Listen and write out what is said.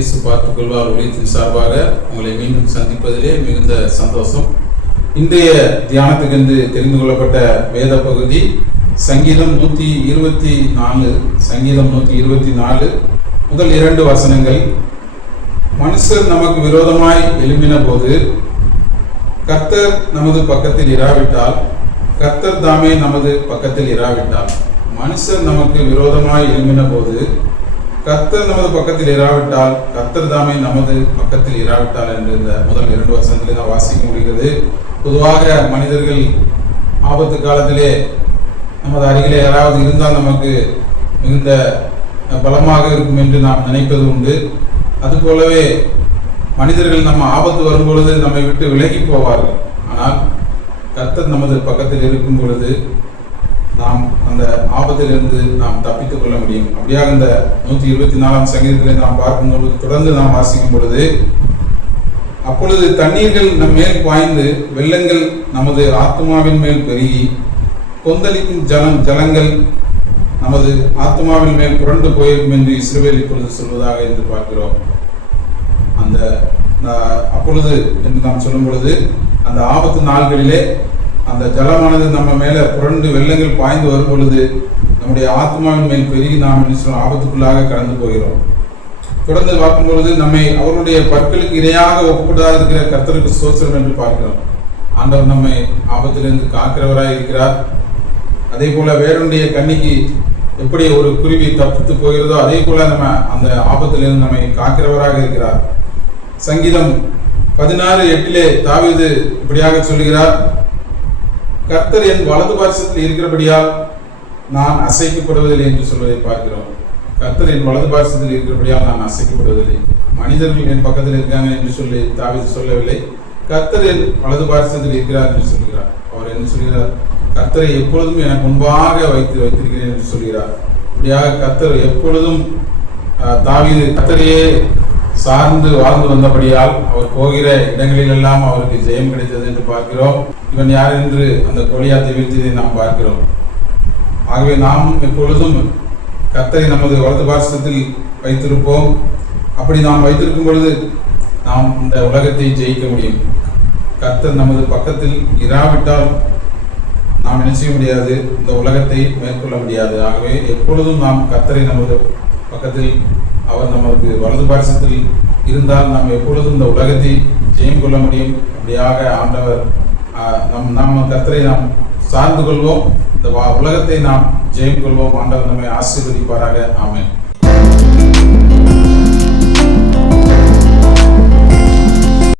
இயேசு பார்த்துக் கொள்வார் ஊழியத்தின் சார்பாக உங்களை மீண்டும் சந்திப்பதிலே மிகுந்த சந்தோஷம். இன்றைய தியானத்துக்கென்று தெரிந்து கொள்ளப்பட்ட வேத பகுதி சங்கீதம் 124. சங்கீதம் 124 முதல் 2 வசனங்கள். மனுஷர் நமக்கு விரோதமாய் எழும்பின போது கர்த்தர் நமது பக்கத்தில் இராவிட்டால், கர்த்தர் தாமே நமது பக்கத்தில் இராவிட்டால். மனுஷர் நமக்கு விரோதமாய் எழும்பின போது கர்த்தர் நமது பக்கத்தில் இராவிட்டால், கர்த்தர் தாமே நமது பக்கத்தில் இராவிட்டால் என்று இந்த முதல் 2 வசனத்திலே தான் வாசிக்க முடிகிறது. பொதுவாக மனிதர்கள் ஆபத்து காலத்திலே நமது அருகிலே யாராவது இருந்தால் நமக்கு மிகுந்த பலமாக இருக்கும் என்று நாம் நினைப்பது உண்டு. அதுபோலவே மனிதர்கள் நம்ம ஆபத்து வரும் பொழுது நம்மை விட்டு விலகி போவார்கள். ஆனால் கர்த்தர் நமது பக்கத்தில் இருக்கும் பொழுது நாம் அந்த ஆபத்திலிருந்து நாம் தப்பித்துக் கொள்ள முடியும். அப்படியாக இந்த 124 சங்கீதத்திலே நாம் பார்க்கும் பொழுது, தொடர்ந்து நாம் வாசிக்கும் பொழுது, அப்பொழுது தண்ணீர்கள் நம் மேல் பாய்ந்து வெள்ளங்கள் நமது ஆத்மாவின் மேல் பெருகி கொந்தளிக்கும் ஜலங்கள் நமது ஆத்மாவின் மேல் புரண்டு போயிருக்கும் என்று இஸ்ரவேல் இப்பொழுது சொல்வதாக என்று பார்க்கிறோம். அந்த அப்பொழுது என்று நாம் சொல்லும் பொழுது, அந்த ஆபத்து நாள்களிலே அந்த ஜலமானது நம்ம மேல புரண்டு வெள்ளங்கள் பாய்ந்து வரும் பொழுது நம்முடைய ஆத்மாவின் மேல் பெருகி நாம் ஆபத்துக்குள்ளாக கடந்து போகிறோம். தொடர்ந்து பார்க்கும் பொழுது நம்மை அவருடைய பற்களுக்கு இரையாக ஒப்புக்கூடாது இருக்கிற கர்த்தருக்கு ஸ்தோத்திரம் என்று பார்க்கிறோம். ஆண்டவர் நம்மை ஆபத்திலிருந்து காக்கிறவராய் இருக்கிறார். அதே போல வேறொன்றைய கண்ணிக்கு எப்படி ஒரு குருவி தப்பித்து போகிறதோ அதே போல நம்ம அந்த ஆபத்திலிருந்து நம்மை காக்கிறவராக இருக்கிறார். சங்கீதம் 16:8 தாவீது இப்படியாக சொல்லுகிறார், கர்த்தர் என் வலது பார்சத்தில் இருக்கிறபடியால் நான் அசைக்கப்படுவதில்லை என்று சொல்வதை பார்க்கிறோம். கர்த்தர் என் வலது பார்சத்தில் இருக்கிறபடியால் நான் அசைக்கப்படுவதில்லை. மனிதர்கள் என் பக்கத்தில் இருக்காங்க என்று சொல்லி தாவீது சொல்லவில்லை. கர்த்தர் என் வலது பார்சத்தில் இருக்கிறார் என்று சொல்கிறார். அவர் என்ன சொல்கிறார்? கர்த்தரை எப்பொழுதும் எனக்கு முன்பாக வைத்திருக்கிறேன் என்று சொல்கிறார். இப்படியாக கர்த்தர் எப்பொழுதும் தாவீது கர்த்தரையே சார்ந்து வாழ்ந்து வந்தபடியால் அவர் போகிற இடங்களிலெல்லாம் அவருக்கு ஜெயம் கிடைத்தது என்று பார்க்கிறோம். இவன் யார் என்று அந்த கோலியாத்தை வீழ்த்தியதை நாம் பார்க்கிறோம். ஆகவே நாம் எப்பொழுதும் கர்த்தரை நமது வலது பார்சத்தில் வைத்திருப்போம். அப்படி நாம் வைத்திருக்கும் பொழுது நாம் இந்த உலகத்தை ஜெயிக்க முடியும். கர்த்தர் நமது பக்கத்தில் இராவிட்டால் நாம் என்ன செய்ய முடியாது, இந்த உலகத்தை மேற்கொள்ள முடியாது. ஆகவே எப்பொழுதும் நாம் கர்த்தரை நமது பக்கத்தில், அவர் நமக்கு வலது பார்சத்தில் இருந்தால் நாம் எப்பொழுதும் இந்த உலகத்தை ஜெயம் கொள்ள முடியும். அப்படியாக ஆண்டவர் நம்ம கர்த்தரை நாம் சார்ந்து கொள்வோம், இந்த உலகத்தை நாம் ஜெயம் கொள்வோம். ஆண்டவர் நம்மை ஆசீர்வதிப்பாராக. ஆமென்.